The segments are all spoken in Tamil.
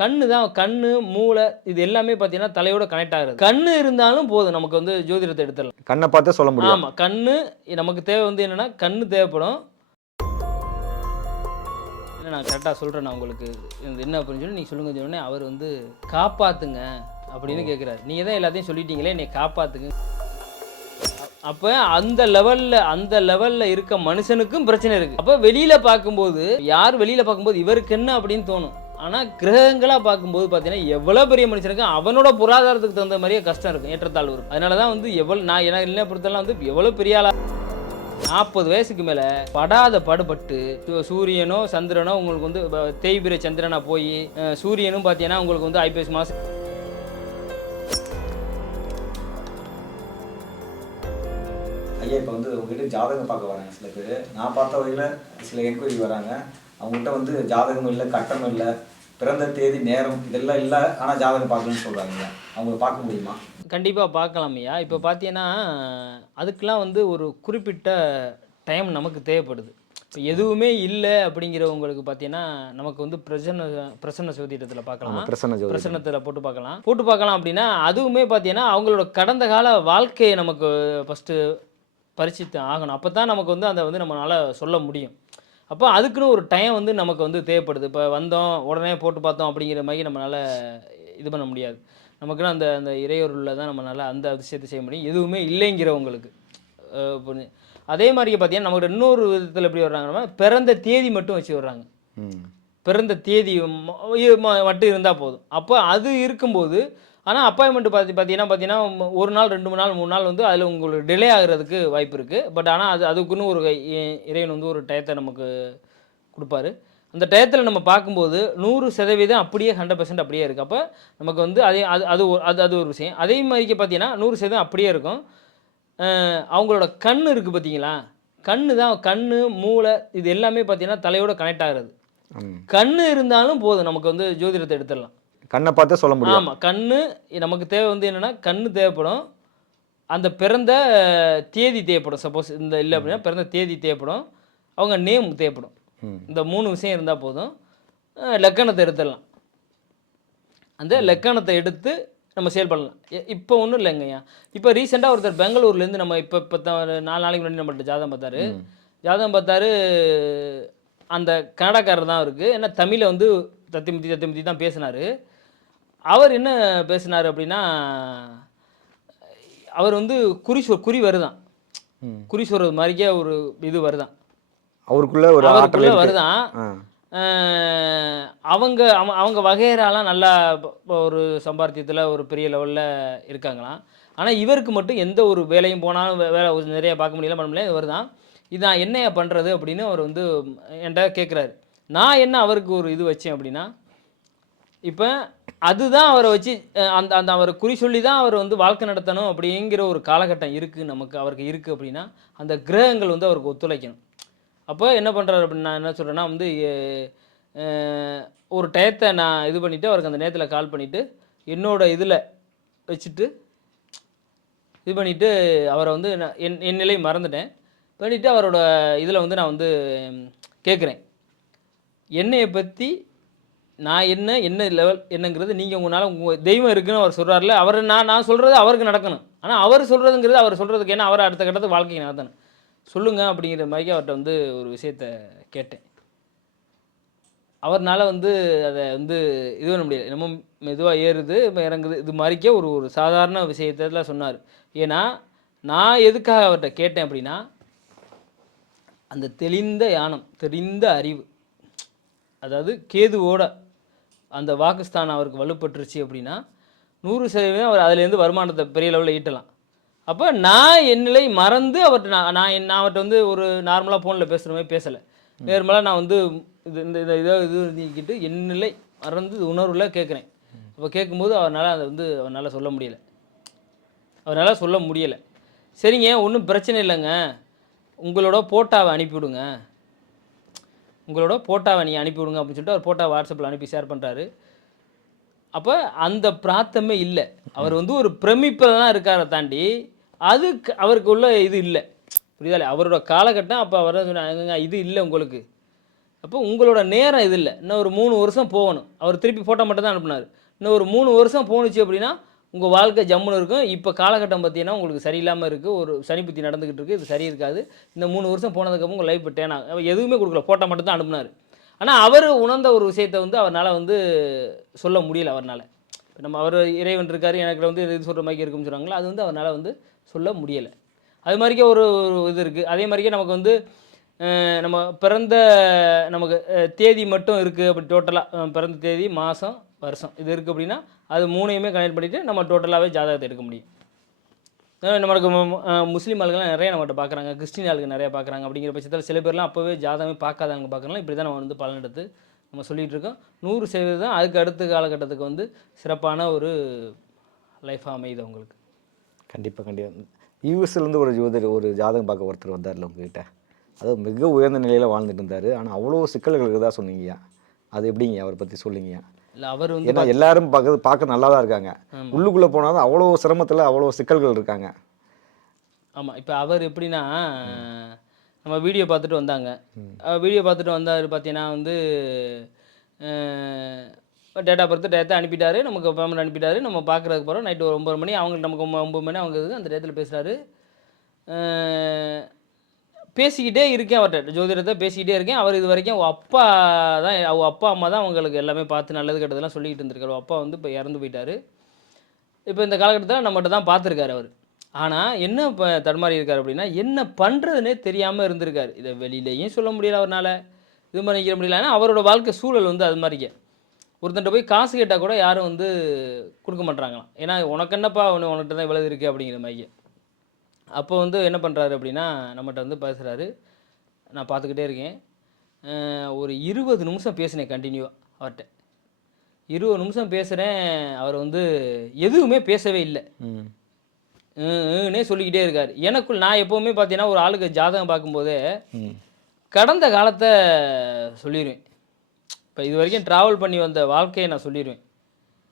கண்ணு தான் கண்ணு, மூளை இது எல்லாமே பார்த்தீங்கன்னா தலையோட கனெக்ட் ஆகுறது. கண்ணு இருந்தாலும் போதும் நமக்கு வந்து ஜோதிடத்தை எடுத்துடலாம். கண்ணை பார்த்தே சொல்ல முடியும். ஆமா. கண்ணு நமக்கு தேவை வந்து என்னன்னா, கண்ணு தேவைப்படும். இல்ல நான் கரெக்ட்டா சொல்றேன் நான் உங்களுக்கு. இது என்ன அப்படின்னு சொல்லி நீங்க சொல்லுங்கன்னு சொன்னோனே, அவர் வந்து காப்பாத்துங்க அப்படின்னு கேட்குறாரு. நீங்க தான் எல்லாத்தையும் சொல்லிட்டீங்களே, என்னைய காப்பாத்துங்க. அப்ப அந்த லெவல்ல இருக்க மனுஷனுக்கும் பிரச்சனை இருக்கு. அப்ப வெளியில பார்க்கும்போது வெளியில பார்க்கும்போது இவருக்கு என்ன அப்படின்னு தோணும். ஆனா கிரகங்களா பார்க்கும்போது பார்த்தீங்கன்னா எவ்வளவு பெரிய மனுஷனுக்கு அவனோட பொருளாதாரத்துக்கு தகுந்த மாதிரியே கஷ்டம் இருக்கும், ஏற்றத்தாழ்வு இருக்கும். அதனாலதான் வந்து நான் என்ன பொறுத்தெல்லாம் வந்து எவ்வளவு பெரிய ஆளா 40 வயசுக்கு மேல படாத பாடுபட்டு சூரியனோ சந்திரனோ உங்களுக்கு வந்து தேய்பிர சந்திரனா போய் சூரியனும் பார்த்தீங்கன்னா உங்களுக்கு வந்து ஐபிஎஸ் மாசம் ஐயா இப்போ வந்து உங்ககிட்ட ஜாதகம் பார்க்க வராங்க சில பேர். நான் பார்த்த வகையில் சில என்கொயரி வராங்க. அவங்ககிட்ட வந்து ஜாதகம் இல்லை, கட்டம் இல்லை, பிறந்த தேதி நேரம் இதெல்லாம் இல்லை, ஆனால் ஜாதகம் பார்க்கணும்னு சொல்கிறாங்க. அவங்கள பார்க்க முடியுமா? கண்டிப்பாக பார்க்கலாம் ஐயா. இப்போ பார்த்தீங்கன்னா அதுக்கெலாம் வந்து ஒரு குறிப்பிட்ட டைம் நமக்கு தேவைப்படுது. இப்போ எதுவுமே இல்லை அப்படிங்கிறவங்களுக்கு பார்த்தீங்கன்னா நமக்கு வந்து பிரசன்ன ஜோதிடத்தில் பார்க்கலாம். பிரசன்னத்தில் போட்டு பார்க்கலாம் அப்படின்னா அதுவுமே பார்த்தீங்கன்னா அவங்களோட கடந்த கால வாழ்க்கையை நமக்கு ஃபஸ்ட்டு பரிசித்து ஆகணும். அப்போ தான் நமக்கு வந்து அதை வந்து நம்மளால் சொல்ல முடியும். அப்போ அதுக்குன்னு ஒரு டைம் வந்து நமக்கு வந்து தேவைப்படுது. இப்போ வந்தோம் உடனே போட்டு பார்த்தோம் அப்படிங்கிற மாதிரி நம்மளால் இது பண்ண முடியாது. நமக்குன்னு அந்த இறையொருளில் தான் நம்மளால் அந்த விஷயத்தை செய்ய முடியும். எதுவுமே இல்லைங்கிறவங்களுக்கு. அதே மாதிரி பார்த்தீங்கன்னா நம்மகிட்ட இன்னொரு விதத்தில் எப்படி வர்றாங்கன்னா பிறந்த தேதி மட்டும் வச்சு வர்றாங்க. பிறந்த தேதி மட்டும் இருந்தால் போதும். அப்போ அது இருக்கும்போது ஆனால் அப்பாயின்மெண்ட் பார்த்தீங்கன்னா ஒரு நாள் 2 நாள் 3 நாள் வந்து அதில் உங்களுக்கு டிலே ஆகிறதுக்கு வாய்ப்பு இருக்குது. பட் ஆனால் அதுக்குன்னு ஒரு இறைவன் வந்து ஒரு டயத்தை நமக்கு கொடுப்பாரு. அந்த டயத்தில் நம்ம பார்க்கும்போது 100% அப்படியே 100% அப்படியே இருக்குது. அப்போ நமக்கு வந்து அது ஒரு விஷயம். அதே மாதிரிக்கு பார்த்தீங்கன்னா 100% அப்படியே இருக்கும். அவங்களோட கண் இருக்குது பார்த்தீங்களா, கண்ணு மூளை இது எல்லாமே பார்த்தீங்கன்னா தலையோட கனெக்ட் ஆகிறது. கண்ணு இருந்தாலும் போதும் நமக்கு வந்து ஜோதிடத்தை எடுத்துடலாம். கண்ணை பார்த்தே சொல்ல முடியும். ஆமாம். கண்ணு நமக்கு தேவை வந்து என்னென்னா கண்ணு தேவைப்படும். அந்த பிறந்த தேதி தேவைப்படும். சப்போஸ் இந்த இல்லை அப்படின்னா பிறந்த தேதி தேவைப்படும். அவங்க நேம் தேவைப்படும். இந்த 3 விஷயம் இருந்தால் போதும். லக்கணத்தை எடுத்துடலாம். அந்த லக்கணத்தை எடுத்து நம்ம செயல்படலாம். இப்போ ஒன்றும் இல்லைங்கய்யா. இப்போ ரீசெண்டாக ஒருத்தர் பெங்களூர்லேருந்து நம்ம இப்போ 4 நாளைக்கு முன்னாடி நம்மள்ட்ட ஜாதகம் பார்த்தாரு. அந்த கன்னடக்காரர் தான் இருக்குது. ஏன்னா தமிழை வந்து தத்தி தான் பேசினார். அவர் என்ன பேசினார் அப்படின்னா அவர் வந்து குறி வருதான். குறி சொல்கிறது மாதிரிக்கே ஒரு இது வருதான் அவருக்குள்ள வருதான். அவங்க வகையறாலாம் நல்லா ஒரு சம்பாத்தியத்தில் ஒரு பெரிய லெவலில் இருக்காங்களாம். ஆனால் இவருக்கு மட்டும் எந்த ஒரு வேலையும் போனாலும் வேலை நிறைய பார்க்க முடியல, பண்ண முடியல. இவர் தான் இது நான் என்னையா பண்ணுறது அப்படின்னு அவர் வந்து என்கிட்ட கேட்குறாரு. நான் என்ன அவருக்கு ஒரு இது வச்சேன் அப்படின்னா, இப்போ அதுதான் அவரை வச்சு அந்த அவரை குறி சொல்லி தான் அவர் வந்து வாழ்க்கை நடத்தணும் அப்படிங்கிற ஒரு காலகட்டம் இருக்குது அவருக்கு இருக்குது அப்படின்னா அந்த கிரகங்கள் வந்து அவருக்கு ஒத்துழைக்கணும். அப்போ என்ன பண்ணுறாரு அப்படின்னு நான் என்ன சொல்கிறேன்னா வந்து ஒரு டயத்தை நான் இது பண்ணிவிட்டு அவருக்கு அந்த நேரத்தில் கால் பண்ணிவிட்டு என்னோடய இதில் வச்சுட்டு இது பண்ணிவிட்டு அவரை வந்து நான் என் நிலையை மறந்துட்டேன். பண்ணிவிட்டு அவரோட இதில் வந்து நான் வந்து கேட்குறேன், என்னையை பற்றி நான் என்ன லெவல் என்னங்கிறது நீங்கள் உங்கள் தெய்வம் இருக்குன்னு அவர் சொல்கிறார்ல, அவர் நான் சொல்கிறது அவருக்கு நடக்கணும். ஆனால் அவர் சொல்கிறதுங்கிறது அவர் சொல்கிறதுக்கு ஏன்னா அவர் அடுத்த கட்டத்துக்கு வாழ்க்கையை நடத்தணும். சொல்லுங்கள் அப்படிங்கிற மாதிரி அவர்கிட்ட வந்து ஒரு விஷயத்தை கேட்டேன். அவர்னால் வந்து அதை வந்து இது பண்ண முடியாது. நம்ம மெதுவாக ஏறுது இறங்குது இது மாதிரிக்கே ஒரு சாதாரண விஷயத்தில் சொன்னார். ஏன்னா நான் எதுக்காக அவர்கிட்ட கேட்டேன் அப்படின்னா அந்த தெளிந்த யானம், தெரிந்த அறிவு, அதாவது கேதுவோட அந்த வாக்குஸ்தானம் அவருக்கு வலுப்பட்டுருச்சு அப்படின்னா 100% அவர் அதுலேருந்து வருமானத்தை பெரிய லெவலில் ஈட்டலாம். அப்போ நான் என் நிலை மறந்து அவர்கிட்ட நான் அவர்கிட்ட வந்து ஒரு நார்மலாக ஃபோனில் பேசுகிற மாதிரி பேசலை. நேர்மலாக நான் வந்து இது நீக்கிட்டு என் நிலை மறந்து உணர்வில் கேட்குறேன். அப்போ கேட்கும்போது அவரால் சொல்ல முடியலை. சரிங்க, ஒன்றும் பிரச்சனை இல்லைங்க, உங்களோட போட்டாவை அனுப்பிவிடுங்க, நீங்கள் அனுப்பிவிடுங்க அப்படின்னு சொல்லிட்டு அவர் போட்டோ வாட்ஸ்அப்பில் அனுப்பி ஷேர் பண்ணுறாரு. அப்போ அந்த பிராத்தமே இல்லை. அவர் வந்து ஒரு பிரமிப்பில் தான் இருக்காரை தாண்டி அதுக்கு அவருக்கு உள்ள இது இல்லை. புரியுதா? அவரோட காலகட்டம் அப்போ அவர் சொன்னாங்க இது இல்லை உங்களுக்கு, அப்போ உங்களோட நேரம் இது இல்லை. இன்னும் ஒரு 3 வருஷம் போகணும். அவர் திருப்பி ஃபோட்டோ மட்டும் தான் அனுப்புனார். இன்னும் ஒரு 3 வருஷம் போணுச்சு அப்படின்னா உங்கள் வாழ்க்கை ஜம்முன்னு இருக்கும். இப்போ காலகட்டம் பார்த்தீங்கன்னா உங்களுக்கு சரியில்லாமல் இருக்குது. ஒரு சனி புத்தி நடந்துக்கிட்டு இருக்குது. இது சரி இருக்காது. இந்த 3 வருஷம் போனதுக்கப்புறம் உங்கள் லைஃப் டேன் ஆகும். எதுவுமே கொடுக்கல. ஃபோட்டோ மட்டும் தான் அனுப்புனார். ஆனால் அவர் உணர்ந்த ஒரு விஷயத்த வந்து அவரால் வந்து சொல்ல முடியல அவர்னால. நம்ம அவர் இறைவன் இருக்காரு, எனக்கு வந்து இது சொல்கிற மாதிரி இருக்குன்னு சொல்கிறாங்களா, அது வந்து அவரால் வந்து சொல்ல முடியலை. அது மாதிரிக்கே ஒரு இது இருக்குது. அதே மாதிரிக்கே நமக்கு வந்து நம்ம பிறந்த நமக்கு தேதி மட்டும் இருக்குது அப்படி டோட்டலாக பிறந்த தேதி, மாதம், வருஷம் இது இருக்குது அப்படின்னா அது 3யுமே கனெக்ட் பண்ணிவிட்டு நம்ம டோட்டலாகவே ஜாதகத்தை எடுக்க முடியும். நம்மளுக்கு முஸ்லீம் ஆளுங்கள்லாம் நிறைய நம்மகிட்ட பார்க்குறாங்க, கிறிஸ்டின் ஆளுங்க நிறையா பார்க்குறாங்க. அப்படிங்கிற பட்சத்தில் சில பேர்லாம் அப்போவே ஜாதகமே பார்க்காதவங்க பார்க்குறலாம். இப்படி தான் நம்ம வந்து பலன் எடுத்து நம்ம சொல்லிகிட்டு இருக்கோம். 100% அதுக்கு அடுத்த காலகட்டத்துக்கு வந்து சிறப்பான ஒரு லைஃபாக அமையுது அவங்களுக்கு. கண்டிப்பாக. யூஎஸ்லேருந்து ஒரு ஜோதிடர் ஒரு ஜாதகம் பார்க்க ஒருத்தர் வந்தார்ல உங்ககிட்ட, அதாவது மிக உயர்ந்த நிலையில் வாழ்ந்துட்டு இருந்தார். ஆனால் அவ்வளோ சிக்கல்களுக்கு தான் சொன்னீங்கய்யா. அது எப்படிங்க அவரை பற்றி சொல்லிங்கய்யா? இல்லை அவர் வந்து ஏன்னா எல்லாரும் பார்க்க நல்லா தான் இருக்காங்க, உள்ளுக்குள்ளே போனால் தான் அவ்வளோ சிரமத்தில் அவ்வளோ சிக்கல்கள் இருக்காங்க. ஆமாம். இப்போ அவர் எப்படின்னா நம்ம வீடியோ பார்த்துட்டு வந்தாங்க. வீடியோ பார்த்துட்டு வந்தார் பார்த்தீங்கன்னா வந்து டேட் ஆஃப் பர்த் டேத்தை அனுப்பிட்டாரு, நமக்கு பேமெண்ட் அனுப்பிட்டாரு. நம்ம பார்க்குறதுக்கு போகிறோம் நைட்டு ஒரு 9 மணி, அவங்களுக்கு நமக்கு 9 மணி அவங்க இருக்குது. அந்த டேத்தில் பேசுகிறாரு. பேசிக்கிட்டே இருக்கேன் அவர்கிட்ட, ஜோதிடத்தை பேசிக்கிட்டே இருக்கேன். அவர் இது வரைக்கும் அவங்க அப்பா தான், அவங்க அப்பா அம்மா தான் அவங்களுக்கு எல்லாமே பார்த்து நல்லது கெட்டதெல்லாம் சொல்லிக்கிட்டு இருந்திருக்காரு. அப்பா வந்து இப்போ இறந்து போயிட்டார். இப்போ இந்த காலகட்டத்தில் நம்மகிட்ட தான் பார்த்துருக்காரு அவர். ஆனால் என்ன இப்போ தடுமாறி இருக்கார் அப்படின்னா, என்ன பண்ணுறதுனே தெரியாமல் இருந்திருக்காரு. இதை வெளியிலையும் சொல்ல முடியல அவரால், இது பண்ணிக்கிற முடியல. ஏன்னா அவரோட வாழ்க்கை சூழல் வந்து அது மாதிரிக்க. ஒருத்தன்ட்ட போய் காசு கேட்டால் கூட யாரும் வந்து கொடுக்க மாட்றாங்களாம். ஏன்னா உனக்கு என்னப்பா உனக்கிட்ட தான் இவ்வளவு இருக்குது அப்படிங்கிற மாதிரி. அப்போ வந்து என்ன பண்ணுறாரு அப்படின்னா, நம்மகிட்ட வந்து பேசுகிறாரு. நான் பார்த்துக்கிட்டே இருக்கேன். ஒரு 20 நிமிஷம் பேசினேன் கண்டினியூவாக அவர்கிட்ட. 20 நிமிஷம் பேசுகிறேன். அவர் வந்து எதுவுமே பேசவே இல்லை. சொல்லிக்கிட்டே இருக்கார். எனக்குள் நான் எப்போவுமே பார்த்தீங்கன்னா ஒரு ஆளுக்கு ஜாதகம் பார்க்கும்போதே கடந்த காலத்தை சொல்லிடுவேன். இப்போ இது வரைக்கும் ட்ராவல் பண்ணி வந்த வாழ்க்கையை நான் சொல்லிடுவேன்.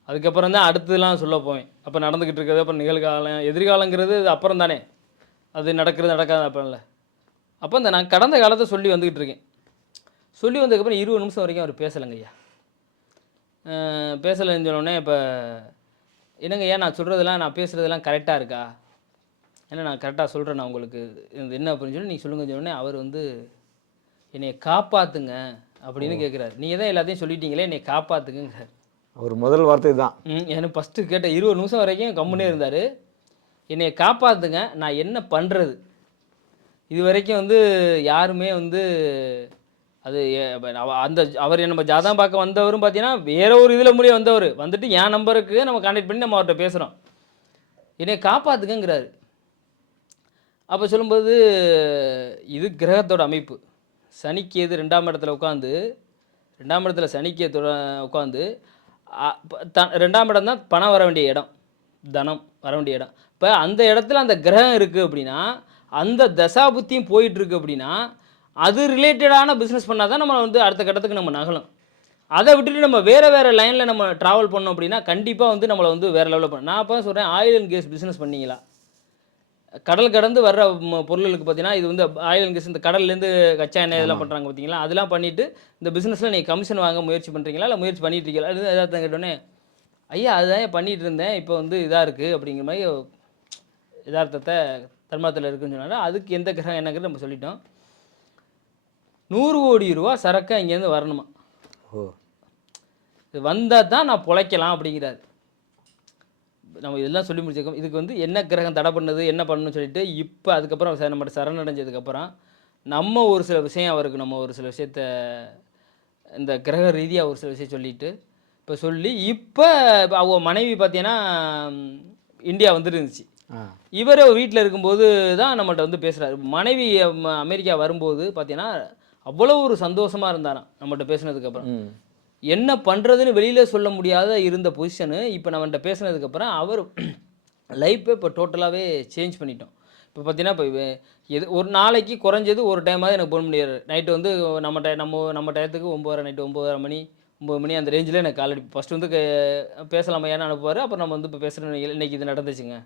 அதுக்கப்புறம் தான் அடுத்ததுலாம் சொல்ல போவேன். அப்போ நடந்துக்கிட்டு இருக்கிறது, அப்புறம் நிகழ்காலம், எதிர்காலங்கிறது அது அப்புறம் தானே, அது நடக்கிறது நடக்காது அப்புறம் இல்லை. அப்போ இந்த நான் கடந்த காலத்தை சொல்லி வந்துக்கிட்டு இருக்கேன். சொல்லி வந்ததுக்கப்புறம் 20 நிமிஷம் வரைக்கும் அவர் பேசலைங்க ஐயா. பேசலைன்னு சொன்னோடனே, இப்போ என்னங்க ஐயா நான் சொல்கிறதெல்லாம், நான் பேசுகிறதெல்லாம் கரெக்டாக இருக்கா, ஏன்னா நான் கரெக்டாக சொல்கிறேன் நான் உங்களுக்கு, இது என்ன அப்படின்னு சொல்லி நீங்கள் சொல்லுங்கன்னு சொன்னோடனே அவர் வந்து என்னை காப்பாற்றுங்க அப்படின்னு கேட்குறாரு. நீங்கள் தான் எல்லாத்தையும் சொல்லிட்டீங்களே, என்னை காப்பாற்றுங்கிறார். ஒரு முதல் வார்த்தை தான். எனக்கு ஃபஸ்ட்டு கேட்ட 20 நிமிஷம் வரைக்கும் கம்முன்னே இருந்தார். என்னை காப்பாற்றுங்க, நான் என்ன பண்ணுறது. இது வரைக்கும் வந்து யாருமே வந்து அது அந்த அவர் நம்ம ஜாதகம் பார்க்க வந்தவரும் பார்த்தீங்கன்னா வேற ஒரு இதில் முடிய வந்தவர் வந்துட்டு என் நம்பருக்கு நம்ம கான்டாக்ட் பண்ணி நம்ம அவர்கிட்ட பேசுகிறோம். என்னை காப்பாற்றுங்கிறாரு. அப்போ சொல்லும்போது இது கிரகத்தோட அமைப்பு. சனிக்கேது 2ஆம் இடத்துல உட்காந்து, 2ஆம் இடத்துல சனிக்கேதோட உட்காந்து 2ஆம் இடம் தான் பணம் வர வேண்டிய இடம், தனம் வர வேண்டிய இடம். இப்போ அந்த இடத்துல அந்த கிரகம் இருக்குது அப்படின்னா, அந்த தசாபுத்தியும் போயிட்டுருக்கு அப்படின்னா, அது ரிலேட்டடான பிஸ்னஸ் பண்ணால் தான் நம்ம வந்து அடுத்த கட்டத்துக்கு நம்ம நகலும். அதை விட்டுட்டு நம்ம வேறு லைனில் நம்ம ட்ராவல் பண்ணோம் அப்படின்னா கண்டிப்பாக வந்து நம்மளை வந்து வேறு லெவலில் பண்ண. நான் அப்போ சொல்கிறேன், ஆயில் அண்ட் கேஸ் பிஸ்னஸ் பண்ணிங்களா? கடல் கடந்து வர்ற பொருளுக்கு பார்த்தீங்கன்னா, இது வந்து ஆயில் அண்ட் கேஸ், இந்த கடல்லேருந்து கச்சா எண்ணெய் இதெல்லாம் பண்ணுறாங்க பார்த்தீங்களா, அதெல்லாம் பண்ணிவிட்டு இந்த பிஸ்னஸில் நீங்கள் கமிஷன் வாங்க முயற்சி பண்ணுறீங்களா, இல்லை முயற்சி பண்ணிட்டு இருக்கீங்களா? அது எதாவது கேட்டோன்னே, ஐயா அதுதான் பண்ணிகிட்டு இருந்தேன், இப்போ வந்து இதாக இருக்குது அப்படிங்கிற மாதிரி யதார்த்தத்தை தர்மத்தில் இருக்குன்னு சொன்னாலும், அதுக்கு எந்த கிரகம் என்னங்கிறது நம்ம சொல்லிட்டோம். 100 கோடி ரூபா சரக்கு இங்கேருந்து வரணுமா? இது வந்தால் தான் நான் பிழைக்கலாம் அப்படிங்கிறாரு. நம்ம இதெல்லாம் சொல்லி முடிச்சிருக்கோம். இதுக்கு வந்து என்ன கிரகம் தடை பண்ணது, என்ன பண்ணணும்னு சொல்லிட்டு இப்போ அதுக்கப்புறம் நம்ம சரணடைஞ்சதுக்கப்புறம் நம்ம ஒரு சில விஷயம் அவருக்கு நம்ம ஒரு சில விஷயத்த இந்த கிரக ரீதியாக ஒரு சில விஷயம் சொல்லிட்டு இப்போ சொல்லி இப்போ அவங்க மனைவி பார்த்தீங்கன்னா இந்தியா வந்துட்டு இருந்துச்சு. இவர் வீட்டில் இருக்கும்போது தான் நம்மகிட்ட வந்து பேசுகிறாரு. மனைவி அமெரிக்கா வரும்போது பார்த்தீங்கன்னா அவ்வளோ ஒரு சந்தோஷமாக இருந்தாராம் நம்மகிட்ட பேசுனதுக்கப்புறம். என்ன பண்ணுறதுன்னு வெளியில் சொல்ல முடியாத இருந்த பொசிஷனு இப்போ நம்மகிட்ட பேசுனதுக்கப்புறம் அவர் லைஃப்பே இப்போ டோட்டலாகவே சேஞ்ச் பண்ணிட்டோம். இப்போ பார்த்தீங்கன்னா இப்போ ஒரு நாளைக்கு குறைஞ்சது ஒரு டைமாவது எனக்கு போக முடியாது. நைட்டு வந்து நம்ம டயத்துக்கு 9:30 நைட்டு 9 மணி அந்த ரேஞ்சில் எனக்கு ஆல்ரெடி ஃபஸ்ட்டு வந்து பேசலாமா ஏன்னு அனுப்புவார். அப்புறம் நம்ம வந்து இப்போ பேசுகிறோம், இன்றைக்கி இது நடந்துச்சுங்க,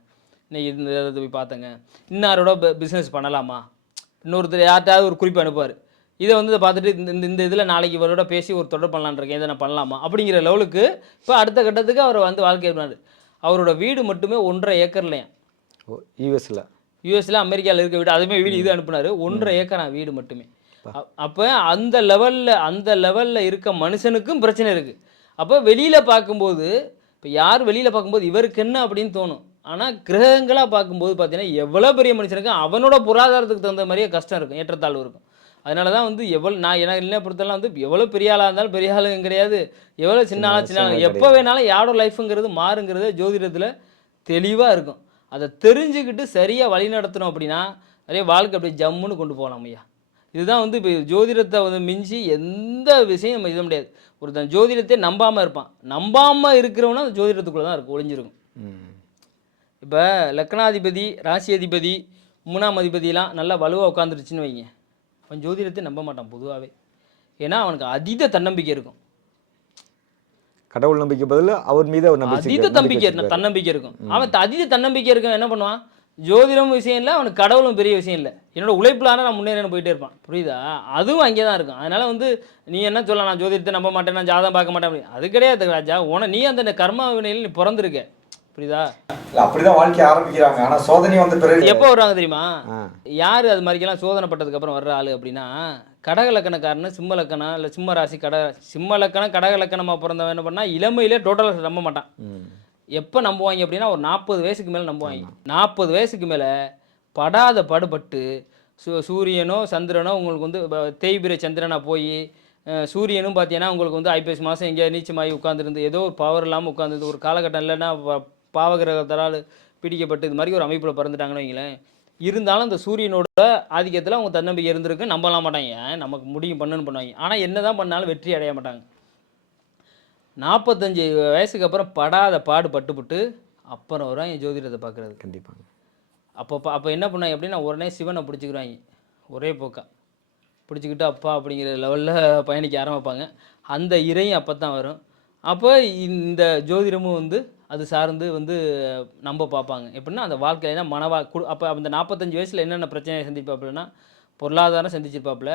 இன்றைக்கி இந்த இதை போய் பார்த்தேங்க, இன்னாரோட பிஸ்னஸ் பண்ணலாமா, இன்னொருத்தர் யார்ட்டாவது ஒரு குறிப்பு அனுப்புவார், இதை வந்து பார்த்துட்டு இந்த இந்த இதில் நாளைக்கு இவரோட பேசி ஒரு தொடர் பண்ணலான்னு இருக்கேன், இதை நான் பண்ணலாமா அப்படிங்கிற லெவலுக்கு இப்போ அடுத்த கட்டத்துக்கு அவர் வந்து வாழ்க்கை இருந்தார். அவரோட வீடு மட்டுமே 1.5 ஏக்கர்லையா யூஎஸில் யூஎஸ்ல அமெரிக்காவில் இருக்க வீடு, அதுவுமே வீடு இது அனுப்புனார். 1.5 ஏக்கரா வீடு மட்டுமே. அப்போ அந்த லெவலில் இருக்க மனுஷனுக்கும் பிரச்சனை இருக்குது. அப்போ வெளியில் பார்க்கும்போது இப்போ யார் வெளியில் பார்க்கும்போது இவருக்கு என்ன அப்படின்னு தோணும். ஆனால் கிரகங்களாக பார்க்கும்போது பார்த்தீங்கன்னா எவ்வளோ பெரிய மனுஷனுக்கு அவனோட பொருளாதாரத்துக்கு தகுந்த மாதிரியே கஷ்டம் இருக்கும், ஏற்றத்தாழ்வு இருக்கும். அதனால தான் வந்து நான் எனக்கு என்ன பொறுத்தலாம் வந்து எவ்வளோ பெரிய ஆளாக இருந்தாலும் பெரிய ஆளுங்க கிடையாது, எவ்வளோ சின்ன ஆள் எப்போ வேணாலும் யாரோட லைஃபுங்கிறது மாறுங்கிறது ஜோதிடத்தில் தெளிவாக இருக்கும். அதை தெரிஞ்சுக்கிட்டு சரியாக வழி நடத்தணும் அப்படின்னா நிறைய வாழ்க்கை அப்படியே ஜம்முன்னு கொண்டு போகலாம் ஐயா. இதுதான் வந்து இப்போ ஜோதிடத்தை வந்து மிஞ்சி எந்த விஷயம் நம்ம இது முடியாது. ஒருத்தன் ஜோதிடத்தை நம்பாமல் இருப்பான், நம்பாமல் இருக்கிறவனா அந்த ஜோதிடத்துக்குள்ளே தான் இருக்கும், ஒளிஞ்சிருக்கும். இப்போ லக்னாதிபதி, ராசி அதிபதி, 3ஆம் அதிபதியெலாம் நல்லா வலுவாக உட்காந்துருச்சுன்னு வைங்க, அவன் ஜோதிடத்தை நம்ப மாட்டான் பொதுவாகவே. ஏன்னா அவனுக்கு அதீத தன்னம்பிக்கை இருக்கும். கடவுள் நம்பிக்கை பதில் அவர் மீது அவர் அதீத தன்னம்பிக்கை இருக்கும். அவன் அதீத தன்னம்பிக்கை இருக்கும், என்ன பண்ணுவான், ஜோதிடம் விஷயம் இல்லை, அவனுக்கு கடவுளும் பெரிய விஷயம் இல்லை, என்னோட உழைப்பிலான நான் முன்னேறணும் போயிட்டே இருப்பான். புரியுதா? அதுவும் அங்கே தான் இருக்கும். அதனால் வந்து நீ என்ன சொல்லலாம், நான் ஜோதிடத்தை நம்ப மாட்டேன், நான் ஜாதகம் பார்க்க மாட்டேன் அப்படி, அது கிடையாது ராஜா. நீ அந்த கர்ம வினையில் நீ பிறந்திருக்க. புரியுதா? அப்படிதான் வாழ்க்கை ஆரம்பிக்கிறாங்க. ஆனா சோதனை வந்த பிறகு எப்போ வருவாங்க தெரியுமா? யாரு அது மாதிரிக்கெல்லாம் சோதனைப்பட்டதுக்கு அப்புறம் வர்ற ஆளு அப்படின்னா, கடக லக்கணக்காரன்னு சிம்ம லக்கணம் இல்லை சிம்ம ராசி சிம்ம லக்கணம் கடக லக்கணமாக பிறந்தவன் என்ன பண்ணால் இளமையிலே டோட்டலாக நம்ப மாட்டான். எப்போ நம்புவாங்க அப்படின்னா ஒரு 40 வயசுக்கு மேலே நம்புவாங்க. 40 வயசுக்கு மேலே படாத பாடுபட்டு சூரியனோ சந்திரனோ உங்களுக்கு வந்து தேய்பிரை சந்திரனாக போய் சூரியனும் பார்த்தீங்கன்னா உங்களுக்கு வந்து ஐப்பசி மாதம் எங்கேயாவது நீச்சமாகி உட்காந்துருந்து ஏதோ ஒரு பவர் இல்லாமல் உட்காந்துருந்து ஒரு காலகட்டம் இல்லைன்னா பாவகிரகத்தால் பிடிக்கப்பட்டு இது மாதிரி ஒரு அமைப்பில் பிறந்துட்டாங்கன்னு வைங்களேன். இருந்தாலும் அந்த சூரியனோட ஆதிக்கத்தில் அவங்க தன்னம்பிக்கை இருந்திருக்கு, நம்பலாம் மாட்டாங்க, நமக்கு முடியும் பண்ணுவாங்க. ஆனால் என்ன தான் பண்ணாலும் வெற்றி அடைய மாட்டாங்க. 45 வயசுக்கு அப்புறம் படாத பாடுபட்டுப்பட்டு அப்புறம் வருவாங்க ஜோதிடத்தை பார்க்குறது. கண்டிப்பாங்க. அப்போ என்ன பண்ணாங்க அப்படின்னா உடனே சிவனை பிடிச்சிக்கிறாங்க, ஒரே போக்கா பிடிச்சிக்கிட்டு அப்பா அப்படிங்கிற லெவலில் பயணிக்க ஆரம்பிப்பாங்க. அந்த இறையும் அப்போ தான் வரும். அப்போ இந்த ஜோதிடமும் வந்து அது சார்ந்து வந்து நம்ப பார்ப்பாங்க. எப்படின்னா அந்த வாழ்க்கையில அப்போ அந்த 45 வயசில் என்னென்ன பிரச்சனையை சந்திப்பாப்புலன்னா, பொருளாதாரம் சந்திச்சிருப்பாப்புல,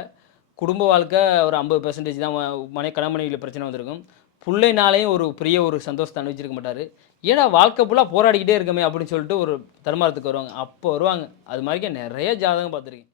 குடும்ப வாழ்க்கை ஒரு 50% தான் கணமனையில் பிரச்சனை வந்திருக்கும், பிள்ளைனாலையும் ஒரு பெரிய ஒரு சந்தோஷத்தை அனுபவிச்சிருக்க மாட்டார். ஏன்னா வாழ்க்கை ஃபுல்லாக போராடிக்கிட்டே இருக்கமே அப்படின்னு சொல்லிட்டு ஒரு தருமானத்துக்கு வருவாங்க. அப்போ வருவாங்க. அது மாதிரிக்கே நிறைய ஜாதகம் பார்த்துருக்கேன்.